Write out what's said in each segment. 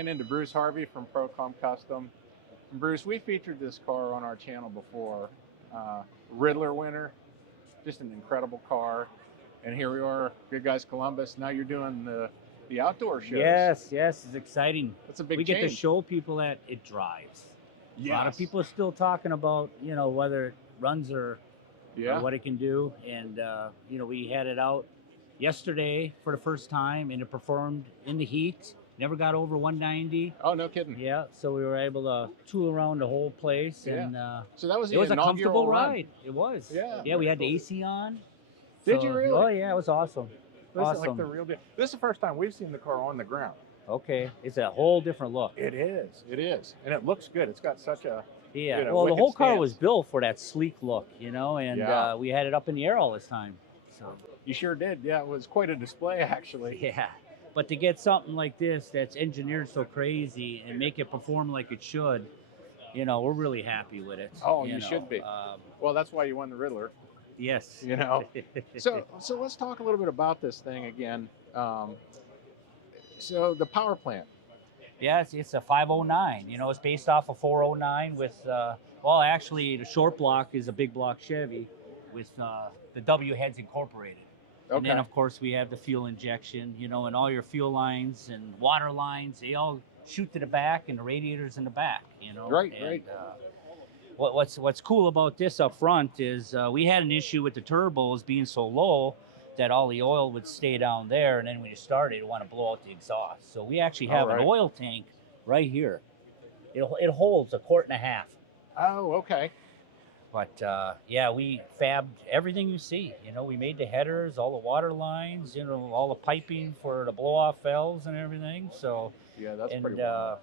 ran into Bruce Harvey from Procom Custom. And Bruce, we featured this car on our channel before. Ridler winner, just an incredible car. And here we are, Goodguys Columbus. Now you're doing the outdoor shows. Yes, it's exciting. That's a big We change. get to show people that it drives. Yes. A lot of people are still talking about, whether it runs or what it can do. And, we had it out yesterday for the first time, and it performed in the heat. Never got over 190. Oh, no kidding. Yeah, so we were able to tool around the whole place. Yeah. And so that was it was a comfortable run. ride. It was. Yeah. Yeah, we had the AC on. Did you really? Oh, yeah, it was awesome. This awesome. is like the real deal. This is the first time we've seen the car on the ground. Okay, it's a whole different look. It is. It is. And it looks good. It's got such a... Yeah, well, the whole car was built for that sleek look, and we had it up in the air all this time. So you sure did. Yeah, it was quite a display, actually. Yeah, but to get something like this that's engineered so crazy and make it perform like it should, we're really happy with it. Oh, you should be. Well, that's why you won the Riddler. Yes. So let's talk a little bit about this thing again. So the power plant. Yes, it's a 509. It's based off a 409 with, actually the short block is a big block Chevy with the W heads incorporated. Okay. And then, of course, we have the fuel injection, and all your fuel lines and water lines, they all shoot to the back and the radiators in the back, Right, and, right. What's cool about this up front is we had an issue with the turbos being so low that all the oil would stay down there, and then when you start it, you want to blow out the exhaust. So we actually have an oil tank right here. It holds 1.5 quarts. Oh, okay. But we fabbed everything you see. We made the headers, all the water lines, all the piping for the blow-off valves and everything. So yeah, that's pretty cool.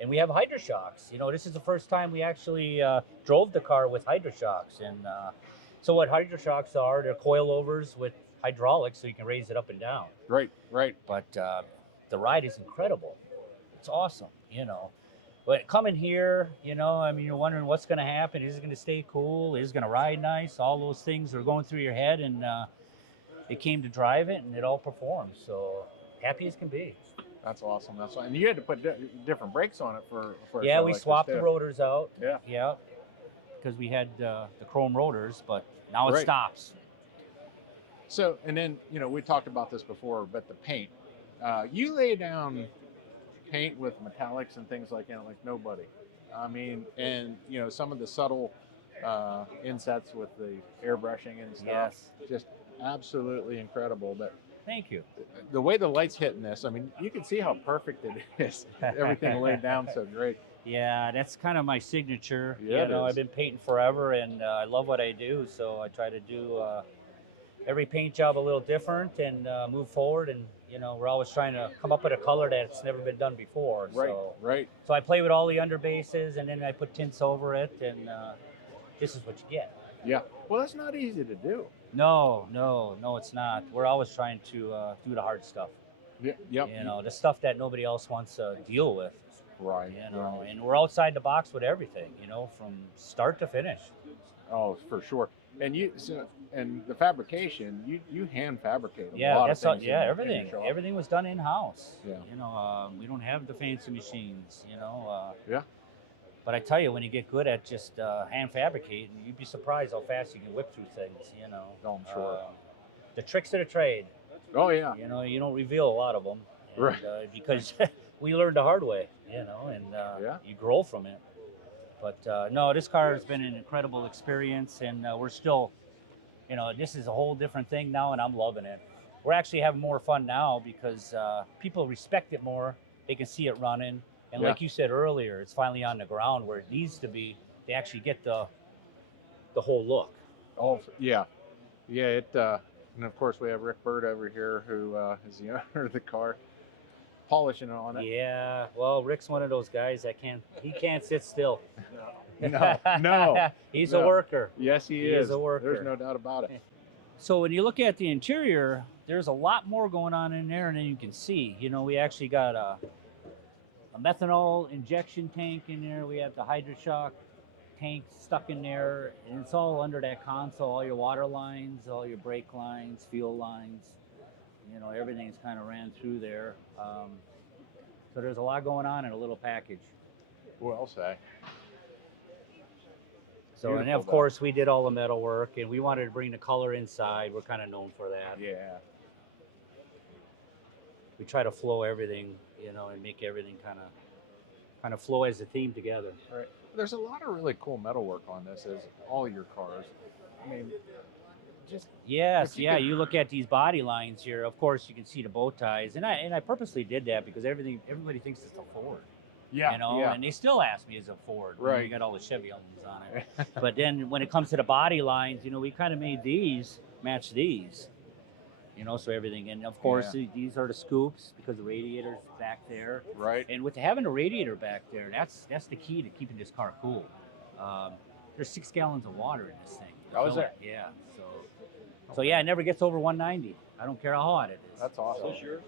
And we have hydroshocks. This is the first time we actually drove the car with hydroshocks. And so what hydroshocks are, they're coilovers with hydraulics, so you can raise it up and down. Right. But the ride is incredible. It's awesome, But coming here, you're wondering what's going to happen. Is it going to stay cool? Is it going to ride nice? All those things are going through your head, and it came to drive it, and it all performed. So happy as can be. That's awesome. And you had to put different brakes on it for yeah, we swapped the rotors out. Yeah. Because we had the chrome rotors, but now it stops. So, and then, we talked about this before, but the paint. You lay down paint with metallics and things like that like nobody. I mean, and, some of the subtle insets with the airbrushing and stuff. Yes. Just absolutely incredible. But thank you. The way the light's hitting this, I mean, you can see how perfect it is. Everything laid down so great. Yeah, that's kind of my signature. Yeah, I've been painting forever, and I love what I do, so I try to do every paint job a little different and move forward. And we're always trying to come up with a color that's never been done before. Right. So I play with all the underbases, and then I put tints over it, and this is what you get. Yeah. Well, that's not easy to do. No, it's not. We're always trying to do the hard stuff. Yeah. Yep. The stuff that nobody else wants to deal with. Right. Right. And we're outside the box with everything, from start to finish. Oh, for sure. And and the fabrication, you hand fabricate a yeah, lot that's of things. Everything. Everything was done in house. Yeah. We don't have the fancy machines. Yeah. But I tell you, when you get good at just hand fabricating, you'd be surprised how fast you can whip through things. Oh, I'm sure. The tricks of the trade. Oh yeah. You don't reveal a lot of them, right? Because we learned the hard way. And you grow from it. But no, this car has been an incredible experience, and we're still, this is a whole different thing now, and I'm loving it. We're actually having more fun now because people respect it more. They can see it running, and like you said earlier, it's finally on the ground where it needs to be. They actually get the whole look. Oh yeah, It and of course we have Rick Bird over here, who is the owner of the car, polishing on it. Yeah, well, Rick's one of those guys that he can't sit still. No. He's a worker. Yes, he is. He's a worker. There's no doubt about it. So when you look at the interior, there's a lot more going on in there than you can see. We actually got a methanol injection tank in there. We have the hydroshock tank stuck in there, and it's all under that console. All your water lines, all your brake lines, fuel lines. Everything's kind of ran through there. So there's a lot going on in a little package. Well say. So, and of course, we did all the metal work, and we wanted to bring the color inside. We're kind of known for that. Yeah. We try to flow everything, you know, and make everything kind of flow as a theme together. Right. There's a lot of really cool metal work on this, as all your cars. I mean, just you look at these body lines here. Of course, you can see the bow ties, and I purposely did that because everybody thinks it's a Ford. Yeah, you know, and they still ask me, is it a Ford? Right. You got all the Chevy emblems on it. But then when it comes to the body lines, you know, we kind of made these match these, you know, so everything. And of course, these are the scoops because the radiator's back there. Right. And with having a radiator back there, that's the key to keeping this car cool. There's 6 gallons of water in this thing. Oh, is there? Yeah. So yeah, it never gets over 190. I don't care how hot it is. That's awesome. So, sure.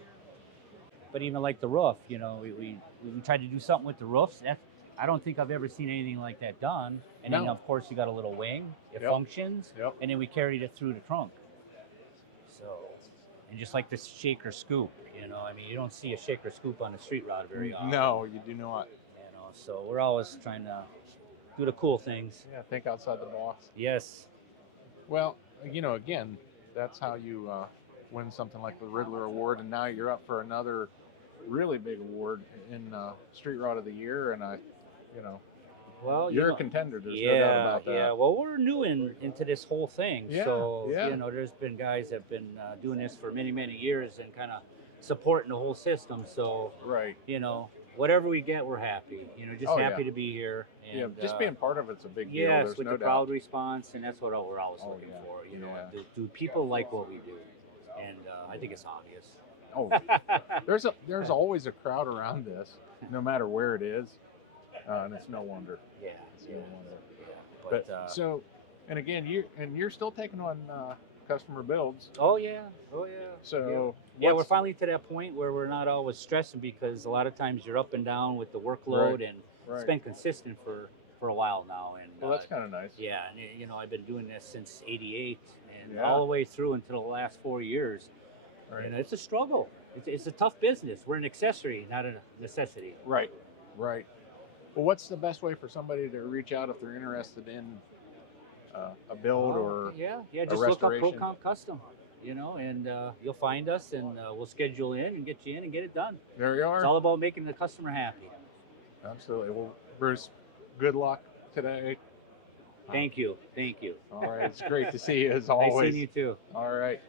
But even like the roof, you know, we tried to do something with the roofs. I don't think I've ever seen anything like that done. And then of course you got a little wing, it functions, and then we carried it through the trunk. So, and just like this shaker scoop, you know, I mean, you don't see a shaker scoop on the street rod very often. No, you do not. You know, so we're always trying to do the cool things. Yeah, think outside the box. Yes. Well, you know, again, that's how you win something like the Ridler Award, and now you're up for another really big award in Street Rod of the Year, and well, you're a contender. There's no doubt about that. Yeah, well, we're new into this whole thing, so you know, there's been guys that have been doing this for many years and kind of supporting the whole system. So, you know, whatever we get, we're happy. You know, just happy to be here. And, just being part of it's a big deal. Yes, There's with no the doubt. crowd response, and that's what we're always looking for. You know, do people like what we do? And I think it's obvious. Oh, there's always a crowd around this, no matter where it is, and it's no wonder. Yeah, it's no wonder. Yeah, but so, and again, you're still taking on customer builds. Oh yeah. So we're finally to that point where we're not always stressing, because a lot of times you're up and down with the workload, and it's been consistent for a while now. And well, that's kind of nice. Yeah, and you know, I've been doing this since '88, and all the way through until the last 4 years. Right. And it's a struggle. It's a tough business. We're an accessory, not a necessity. Right. Well, what's the best way for somebody to reach out if they're interested in a build or just look up ProComp Custom, you know, and you'll find us, and we'll schedule in and get you in and get it done. There you are. It's all about making the customer happy. Absolutely. Well, Bruce, good luck today. Thank you. All right. It's great to see you as always. Nice seeing you too. All right.